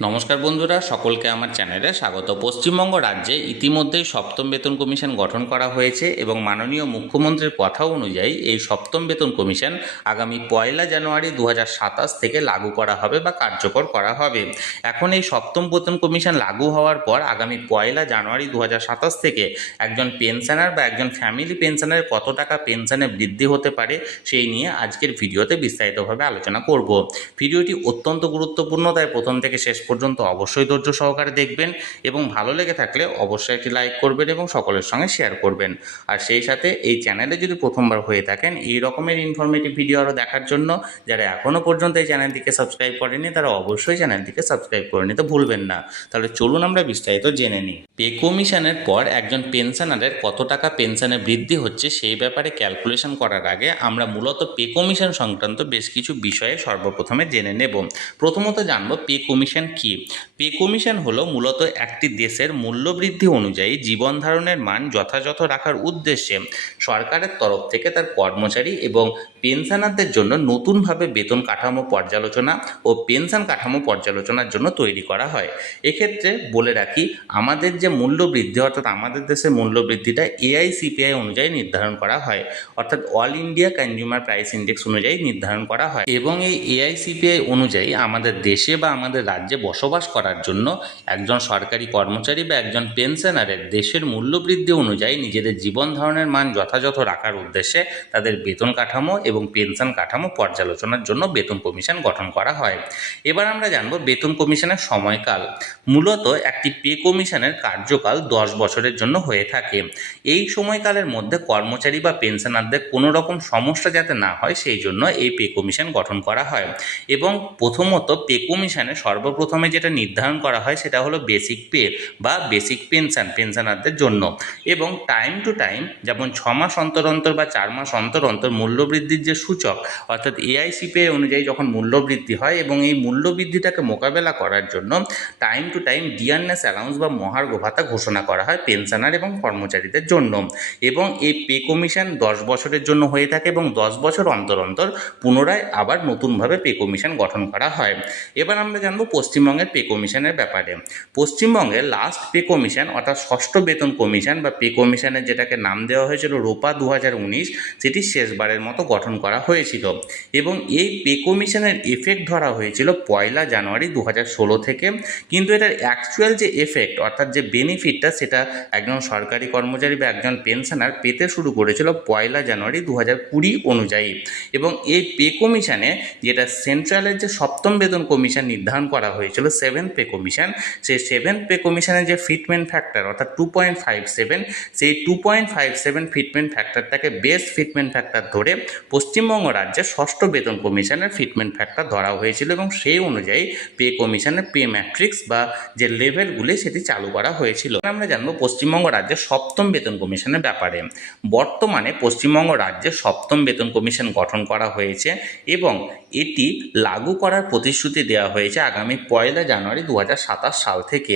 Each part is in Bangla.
নমস্কার বন্ধুরা, সকলকে আমার চ্যানেলে স্বাগত। পশ্চিমবঙ্গ রাজ্যে ইতিমধ্যেই সপ্তম বেতন কমিশন গঠন করা হয়েছে এবং মাননীয় মুখ্যমন্ত্রীর কথা অনুযায়ী এই সপ্তম বেতন কমিশন আগামী 1 জানুয়ারি 2027 থেকে লাগু করা হবে বা কার্যকর করা হবে। এখন এই সপ্তম বেতন কমিশন লাগু হওয়ার পর আগামী 1 জানুয়ারি 2027 থেকে একজন পেনশনার বা একজন ফ্যামিলি পেনশনারের কত টাকা পেনশনে বৃদ্ধি হতে পারে সেই নিয়ে আজকের ভিডিওতে বিস্তারিতভাবে আলোচনা করব। ভিডিওটি অত্যন্ত গুরুত্বপূর্ণ, তাই প্রথম থেকে শেষ পর্যন্ত অবশ্যই ধৈর্য সহকারে দেখবেন এবং ভালো লেগে থাকলে অবশ্যই একটি লাইক করবেন এবং সকলের সঙ্গে শেয়ার করবেন। আর সেই সাথে এই চ্যানেলে যদি প্রথমবার হয়ে থাকেন এই রকমের ইনফরমেটিভ ভিডিও আরও দেখার জন্য যারা এখনও পর্যন্ত এই চ্যানেলটিকে সাবস্ক্রাইব করেনি তারা অবশ্যই চ্যানেলটিকে সাবস্ক্রাইব করে নিতে ভুলবেন না। তাহলে চলুন আমরা বিস্তারিত জেনে নিই। পে কমিশনের পর একজন পেনশনারের কত টাকা পেনশনে বৃদ্ধি হচ্ছে সেই ব্যাপারে ক্যালকুলেশন করার আগে আমরা মূলত পে কমিশন সংক্রান্ত বেশ কিছু বিষয়ে সর্বপ্রথমে জেনে নেব। প্রথমত জানব পে কমিশন কি। পে কমিশন হলো মূলত একটি দেশের মূল্যবৃদ্ধি অনুযায়ী জীবন ধারণের মান যথাযথ রাখার উদ্দেশ্যে সরকারের তরফ থেকে তার কর্মচারী এবং পেনশনারদের জন্য নতুনভাবে বেতন কাঠামো পর্যালোচনা ও পেনশন কাঠামো পর্যালোচনার জন্য তৈরি করা হয়। এক্ষেত্রে বলে রাখি, আমাদের যে মূল্যবৃদ্ধি অর্থাৎ আমাদের দেশের মূল্যবৃদ্ধিটা এআইসিপিআই অনুযায়ী নির্ধারণ করা হয়, অর্থাৎ all India consumer price index অনুযায়ী নির্ধারণ করা হয় এবং এই এআইসিপিআই অনুযায়ী আমাদের দেশে বা আমাদের রাজ্যে বসবাস করার জন্য একজন সরকারি কর্মচারী বা একজন পেনশনারের দেশের মূল্যবৃদ্ধি অনুযায়ী নিজেদের জীবন ধারণের মান যথাযথ রাখার উদ্দেশ্যে তাদের বেতন কাঠামো এবং পেনশন কাঠামো পর্যালোচনার জন্য বেতন কমিশন গঠন করা হয়। এবার আমরা জানব বেতন কমিশনের সময়কাল। মূলত একটি পে কমিশনের কার্যকাল 10 বছরের জন্য হয়ে থাকে। এই সময়কালের মধ্যে কর্মচারী বা পেনশনারদের কোনো রকম সমস্যা যাতে না হয় সেই জন্য এই পে কমিশন গঠন করা হয়। এবং প্রথমত পে কমিশনে সর্বপ্রথমে যেটা নির্ধারণ করা হয় সেটা হলো বেসিক পে বা বেসিক পেনশনারদের জন্য। এবং টাইম টু টাইম, যেমন 6 মাস অন্তর অন্তর বা 4 মাস অন্তর অন্তর মূল্যবৃদ্ধির যে সূচক অর্থাৎ এআইসিপিআই অনুযায়ী যখন মূল্যবৃদ্ধি হয় এবং এই মূল্যবৃদ্ধিটাকে মোকাবেলা করার জন্য time to time dearness allowance বা মহার্ঘ ভাতা ঘোষণা করা হয় পেনশনার এবং কর্মচারীদের জন্য। এবং এই পে কমিশন 10 বছরের জন্য হয়ে থাকে এবং 10 বছর অন্তর অন্তর পুনরায় আবার নতুনভাবে পে কমিশন গঠন করা হয়। এবার আমরা জানবো পশ্চিমবঙ্গের পে কমিশনের ব্যাপারে। পশ্চিমবঙ্গের লাস্ট পে কমিশন অর্থাৎ ষষ্ঠ বেতন কমিশন বা পে কমিশনের যেটাকে নাম দেওয়া হয়েছিল রোপা 2019, সেটি শেষবারের মতো গঠন করা হয়েছিল এবং এই পে কমিশনের এফেক্ট ধরা হয়েছিল 1 জানুয়ারি 2016 থেকে। কিন্তু এটার অ্যাকচুয়াল যে এফেক্ট অর্থাৎ যে বেনিফিটটা সেটা একজন সরকারি কর্মচারী বা একজন পেনশনার পেতে শুরু করেছিল 1 জানুয়ারি 2020 অনুযায়ী। এবং এই পে কমিশনে যেটা সেন্ট্রালের যে সপ্তম বেতন কমিশন নির্ধারণ করা হয়েছিল 7th পে কমিশন, সেই 7th পে কমিশনের যে ফিটমেন্ট ফ্যাক্টর অর্থাৎ 2.57, সেই 2.57 ফিটমেন্ট ফ্যাক্টরটাকে বেস্ট ফিটমেন্ট ফ্যাক্টর ধরে পশ্চিমবঙ্গ রাজ্যের ষষ্ঠ বেতন কমিশনের ফিটমেন্ট ফ্যাক্টর ধরা হয়েছিল এবং সেই অনুযায়ী পে কমিশনের পে ম্যাট্রিক্স বা যে লেভেলগুলি সেটি চালু করা হয়েছিল। আমরা জানবো পশ্চিমবঙ্গ রাজ্যের সপ্তম বেতন কমিশনের ব্যাপারে। বর্তমানে পশ্চিমবঙ্গ রাজ্যে সপ্তম বেতন কমিশন গঠন করা হয়েছে এবং এটি লাগু করার প্রতিশ্রুতি দেওয়া হয়েছে আগামী 1 জানুয়ারি 2027 সাল থেকে।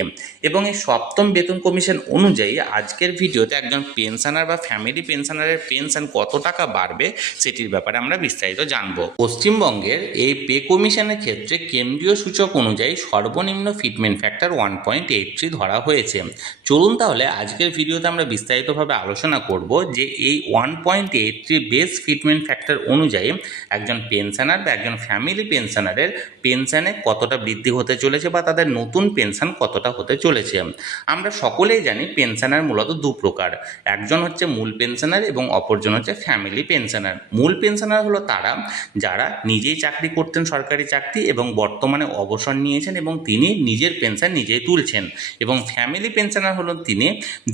এবং এই সপ্তম বেতন কমিশন অনুযায়ী আজকের ভিডিওতে একজন পেনশনার বা ফ্যামিলি পেনশনারের পেনশন কত টাকা বাড়বে সেটির ব্যাপারে আমরা বিস্তারিত জানব। পশ্চিমবঙ্গের এই পে কমিশনের ক্ষেত্রে কেন্দ্রীয় সূচক অনুযায়ী সর্বনিম্ন ফিটমেন্ট ফ্যাক্টর 1.83 ধরা হয়েছে। চলুন তাহলে আজকের ভিডিওতে আমরা বিস্তারিতভাবে আলোচনা করব যে এই 1.83 বেস ফিটমেন্ট ফ্যাক্টর অনুযায়ী একজন পেনশনার বা একজন ফ্যামিলি পেনশনারের পেনশনে কতটা বৃদ্ধি হতে চলেছে বা তাদের নতুন পেনশন কতটা হতে চলেছে। আমরা সকলেই জানি পেনশনার মূলত দু প্রকার, একজন হচ্ছে মূল পেনশনার এবং অপরজন হচ্ছে ফ্যামিলি পেনশনার। মূল পেনশনার হলো তারা যারা নিজেই চাকরি করতেন সরকারি চাকরি এবং বর্তমানে অবসর নিয়েছেন এবং তিনি নিজের পেনশন নিজেই তুলছেন। এবং ফ্যামিলি পেনশনার হলো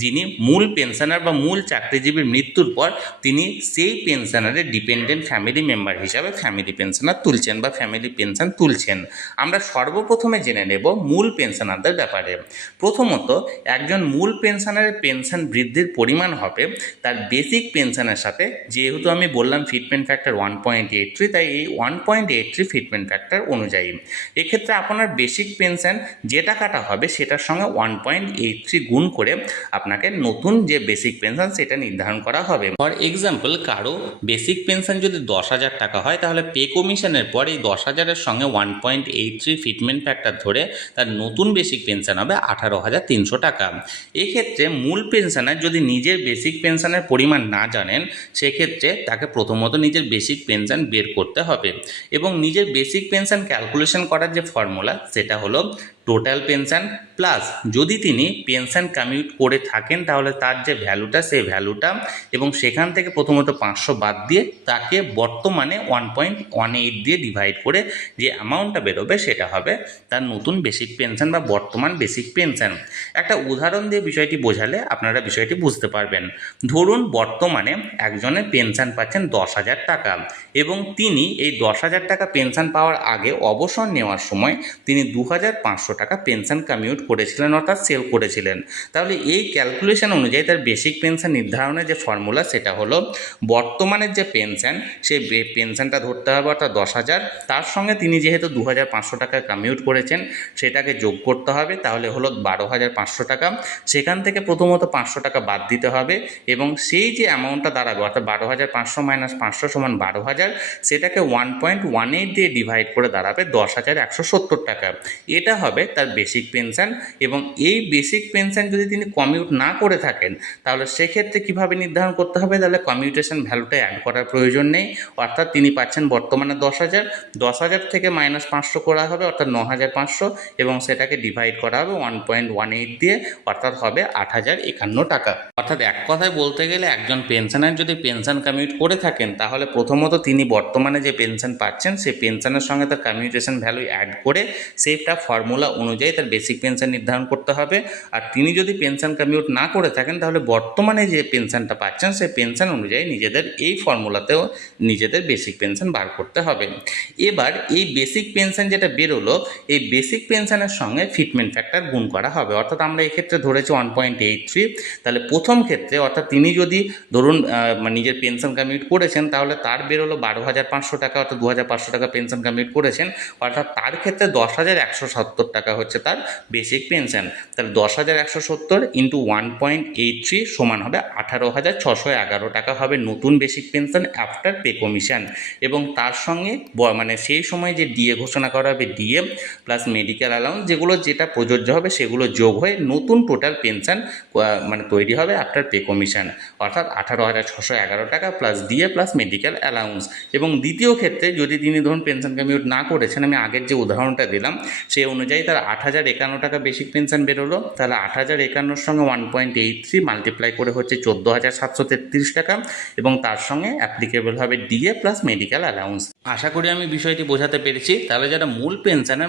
যিনি মূল পেনশনার বা মূল চাকরিজীবীর মৃত্যুর পর তিনি সেই পেনশনারের ডিপেন্ডেন্ট ফ্যামিলি মেম্বার হিসাবে ফ্যামিলি পেনশনার তুলছেন বা ফ্যামিলি পেনশন তুলছেন। আমরা সর্বপ্রথমে জেনে নেব মূল পেনশনারদের ব্যাপারে। প্রথমত, একজন মূল পেনশনারের পেনশন বৃদ্ধির পরিমাণ হবে তার বেসিক পেনশনের সাথে, যেহেতু আমি বললাম ফিটমেন্ট ফ্যাক্টর 1.83, তাই এই 1.83 ফিটমেন্ট ফ্যাক্টর অনুযায়ী এক্ষেত্রে আপনার বেসিক পেনশন যে টাকাটা হবে সেটার সঙ্গে 1.83 গুণ করে আপনাকে নতুন যে বেসিক পেনশন সেটা নির্ধারণ করা হবে। ফর এক্সাম্পল, কারো বেসিক পেনশন যদি 10,000 টাকা হয়, তাহলে পে কমিশনের পর এই 10,000-এর সঙ্গে 1.83 ফিটমেন্ট ফ্যাক্টর ধরে তার নতুন বেসিক পেনশন হবে 18,300 টাকা। এক্ষেত্রে মূল পেনশনার যদি নিজের বেসিক পেনশনের পরিমাণ না জানেন, সেক্ষেত্রে তাকে প্রথমত নিজের বেসিক পেনশন বের করতে হবে এবং নিজের বেসিক পেনশন ক্যালকুলেশন করার যে ফর্মুলা সেটা হলো টোটাল পেনশন প্লাস যদি তিনি পেনশন কমিউট করে থাকেন তাহলে তার যে ভ্যালুটা সেই ভ্যালুটা এবং সেখান থেকে প্রথমত 500 বাদ দিয়ে তাকে বর্তমানে 1.18 দিয়ে ডিভাইড করে যে অ্যামাউন্টটা বেরোবে সেটা হবে তার নতুন বেসিক পেনশন বা বর্তমান বেসিক পেনশন। একটা উদাহরণ দিয়ে বিষয়টি বোঝালে আপনারা বিষয়টি বুঝতে পারবেন। ধরুন বর্তমানে একজনের পেনশন পাচ্ছেন 10,000 টাকা এবং তিনি এই 10,000 টাকা পেনশন পাওয়ার আগে অবসর নেওয়ার সময় তিনি 2,500 টাকা পেনশন কমিউট করেছিলেন, অর্থাৎ সেল করেছিলেন। তাহলে এই ক্যালকুলেশন অনুযায়ী তার বেসিক পেনশন নির্ধারণের যে ফর্মুলা সেটা হলো বর্তমানের যে পেনশন সেই পেনশনটা ধরতে হবে অর্থাৎ 10,000, তার সঙ্গে তিনি যেহেতু 2,500 টাকা কমিউট করেছেন সেটাকে যোগ করতে হবে, তাহলে হলো 12,500 টাকা। সেখান থেকে প্রথমত 500 টাকা বাদ দিতে হবে এবং সেই যে অ্যামাউন্টটা দাঁড়াবে অর্থাৎ 12,500 মাইনাস 500 সমান 12,000, সেটাকে 1.18 দিয়ে ডিভাইড করে দাঁড়াবে 10,170 টাকা। এটা হবে তার বেসিক পেনশন এবং এই বেসিক পেনশন যদি তিনি কমিউট না করে থাকেন তাহলে সেক্ষেত্রে কিভাবে নির্ধারণ করতে হবে, তাহলে কমিউটেশন ভ্যালুটা অ্যাড করার প্রয়োজন নেই, অর্থাৎ তিনি পাচ্ছেন বর্তমানে 10,000 থেকে মাইনাস 500 করা হবে অর্থাৎ 9,500 এবং সেটাকে ডিভাইড করা হবে 1.18 দিয়ে অর্থাৎ হবে 8,051 টাকা। অর্থাৎ এক কথায় বলতে গেলে একজন পেনশনার যদি পেনশন কমিউট করে থাকেন তাহলে প্রথমত তিনি বর্তমানে যে পেনশন পাচ্ছেন সেই পেনশনের সঙ্গে তার কমিউটেশন ভ্যালু অ্যাড করে সেইটা ফর্মুলা অনুযায়ী তার বেসিক পেনশন নির্ধারণ করতে হবে। আর তিনি যদি পেনশন কমিউট না করে থাকেন তাহলে বর্তমানে যে পেনশনটা পাচ্ছেন সেই পেনশন অনুযায়ী নিজেদের এই ফর্মুলাতেও নিজেদের বেসিক পেনশন বার করতে হবে। এবার এই বেসিক পেনশন যেটা বেরোলো এই বেসিক পেনশনের সঙ্গে ফিটমেন্ট ফ্যাক্টর গুণ করা হবে, অর্থাৎ আমরা এক্ষেত্রে ধরেছি 1.83। তাহলে প্রথম ক্ষেত্রে অর্থাৎ তিনি যদি ধরুন নিজের পেনশন কমিউট করেছেন তাহলে তার বেরোলো 12,500 টাকা অর্থাৎ 2,500 টাকা পেনশন কমিউট করেছেন, অর্থাৎ তার ক্ষেত্রে 10,170 টাকা হচ্ছে তার বেসিক পেনশন। তাহলে 10,170 ইন্টু 1.83 সমান হবে 18,611 টাকা হবে নতুন basic pension after pay commission. এবং তার সঙ্গে মানে সেই সময় যে ডিএ ঘোষণা করা হবে ডিএ প্লাস মেডিকেল অ্যালাউন্স যেটা প্রযোজ্য হবে সেগুলো যোগ হয়ে নতুন টোটাল পেনশন মানে তৈরি হবে আফটার পে কমিশন, অর্থাৎ 18,611 টাকা plus DA plus medical allowance. এবং দ্বিতীয় ক্ষেত্রে যদি তিনি ধরুন পেনশন কমিউট না করেছেন, আমি আগের যে উদাহরণটা দিলাম সেই অনুযায়ী তার 8,051 টাকা বেসিক পেনশন বেরোলো, তাহলে 8,051 সঙ্গে 1.83 মাল্টিপ্লাই করে হচ্ছে 14,733 টাকা এবং তার সঙ্গে অ্যাপ্লিকেবল হবে ডিএ প্লাস মেডিকেল অ্যালাউন্স। আশা করি আমি বিষয়টি বোঝাতে পেরেছি। তাহলে যারা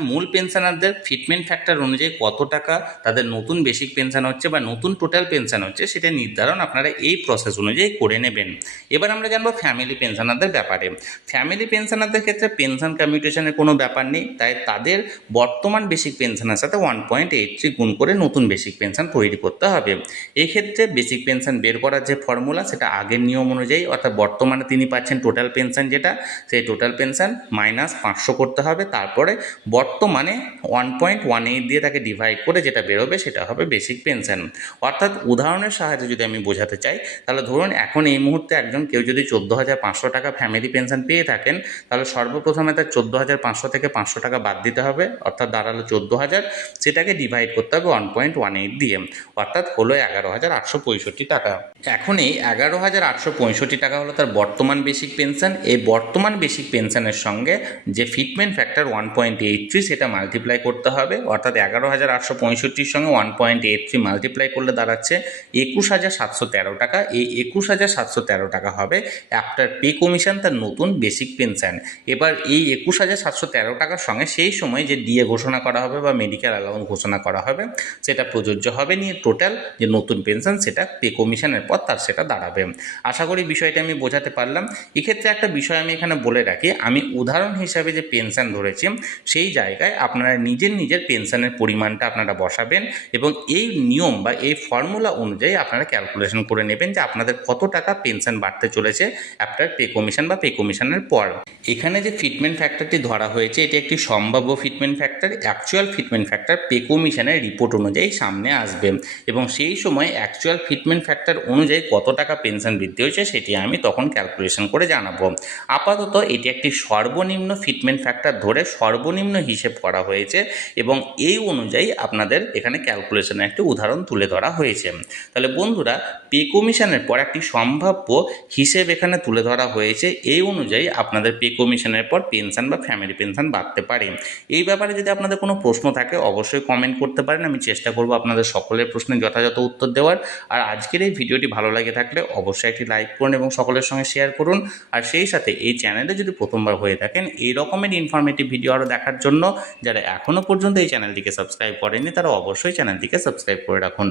মূল পেনশনারদের ফিটমেন্ট ফ্যাক্টর অনুযায়ী কত টাকা তাদের নতুন বেসিক পেনশন হচ্ছে বা নতুন টোটাল পেনশন হচ্ছে সেটা নির্ধারণ আপনারা এই প্রসেস অনুযায়ী করে নেবেন। এবার আমরা জানবো ফ্যামিলি পেনশনারদের ব্যাপারে। ফ্যামিলি পেনশনারদের ক্ষেত্রে পেনশন কমিউটেশনের কোনো ব্যাপার নেই, তাই তাদের বর্তমান বেসিক পেনশনের সাথে 1.83 গুণ করে নতুন বেসিক পেনশন তৈরি করতে হবে। এক্ষেত্রে বেসিক পেনশন বের করার যে ফর্মুলা সেটা আগের নিয়ম অনুযায়ী, অর্থাৎ বর্তমানে তিনি পাচ্ছেন টোটাল পেনশন যেটা সেই টোটাল পেনশন মাইনাস 500 করতে হবে, তারপরে বর্তমানে 1.18 দিয়ে তাকে ডিভাইড করে যেটা বেরোবে সেটা হবে বেসিক পেনশন। অর্থাৎ উদাহরণের সাহায্যে যদি আমি বোঝাতে চাই তাহলে ধরুন এখন এই মুহূর্তে কেউ যদি 14,500 টাকা ফ্যামিলি পেনশন পেয়ে থাকেন তাহলে সর্বপ্রথমে তার 14,500 থেকে 500 টাকা বাদ দিতে হবে, অর্থাৎ দাঁড়ালো 14,000, সেটাকে ডিভাইড করতে হবে 1.18 দিয়ে, অর্থাৎ হলো 11,865 টাকা। এখন এই 11,865 টাকা হলো তার বর্তমান বেসিক পেনশন। এই বর্তমান বেসিক পেনশনের সঙ্গে যে ফিটমেন্ট ফ্যাক্টর 1.83 সেটা মাল্টিপ্লাই করতে হবে, অর্থাৎ 11,865 সঙ্গে 1.83 মাল্টিপ্লাই করলে দাঁড়াচ্ছে 21,713 টাকা। এই 21,713 টাকা হবে আফটার পে কমিশন তার নতুন বেসিক পেনশন। এবার এই 21,713 টাকার সঙ্গে সেই সময় যে ডিএ ঘোষণা করা হবে বা মেডিকেল অ্যালাউন্স ঘোষণা করা হবে সেটা প্রযোজ্য হবে নিয়ে টোটাল যে নতুন পেনশন সেটা পে কমিশনের পর তার সেটা দাঁড়াবে। আশা করি বিষয়টা আমি বোঝাতে পারলাম। এক্ষেত্রে একটা বিষয় আমি এখানে বলে রাখি, আমি উদাহরণ হিসাবে যে পেনশন ধরেছি সেই জায়গায় আপনারা নিজের পেনশনের পরিমাণটা আপনারা বসাবেন এবং এই নিয়ম বা এই ফর্মুলা অনুযায়ী আপনারা ক্যালকুলেশন করে নেবেন যে আপনাদের কত টাকা পেনশন বাড়তে চলেছে আফটার পে কমিশন বা পে কমিশনের পর। এখানে যে ফিটমেন্ট ফ্যাক্টরটি ধরা হয়েছে এটি একটি সম্ভাব্য fitment factor. Actual actual fitment factor pay কমিশনের রিপোর্ট অনুযায়ী সামনে আসবে এবং সেই সময় অ্যাকচুয়াল ফিটমেন্ট ফ্যাক্টর অনুযায়ী কত টাকা পেনশন বৃদ্ধি হয়েছে সেটি আমি তখন ক্যালকুলেশন করে জানাবো। আপাতত এটি একটি সর্বনিম্ন ফিটমেন্ট ফ্যাক্টর ধরে সর্বনিম্ন হিসেব করা হয়েছে এবং এই অনুযায়ী আপনাদের এখানে ক্যালকুলেশনের একটি উদাহরণ তুলে ধরা হয়েছে। তাহলে বন্ধুরা, পে কমিশনের পর একটি সম্ভাব্য হিসেব এখানে তুলে ধরা হয়েছে। এই অনুযায়ী আপনাদের পে কমিশনের পর পেনশন বা ফ্যামিলি পেনশন বাড়তে পারে। এই ব্যাপারে যদি আপনাদের কোনো প্রশ্ন থাকে অবশ্যই কমেন্ট করতে পারেন, আমি চেষ্টা করব আপনাদের সকলের প্রশ্নের যথাযথ উত্তর দেওয়ার। আর আজকের এই ভিডিওটি ভালো লাগে থাকলে অবশ্যই একটি লাইক করুন এবং সকলের সঙ্গে শেয়ার করুন। আর সেই সাথে এই চ্যানেলে যদি প্রথমবার হয়ে থাকেন এই রকমের ইনফরমেটিভ ভিডিও আরও দেখার জন্য যারা এখনও পর্যন্ত এই চ্যানেলটিকে সাবস্ক্রাইব করেনি তারা অবশ্যই চ্যানেলটিকে সাবস্ক্রাইব করে রাখুন।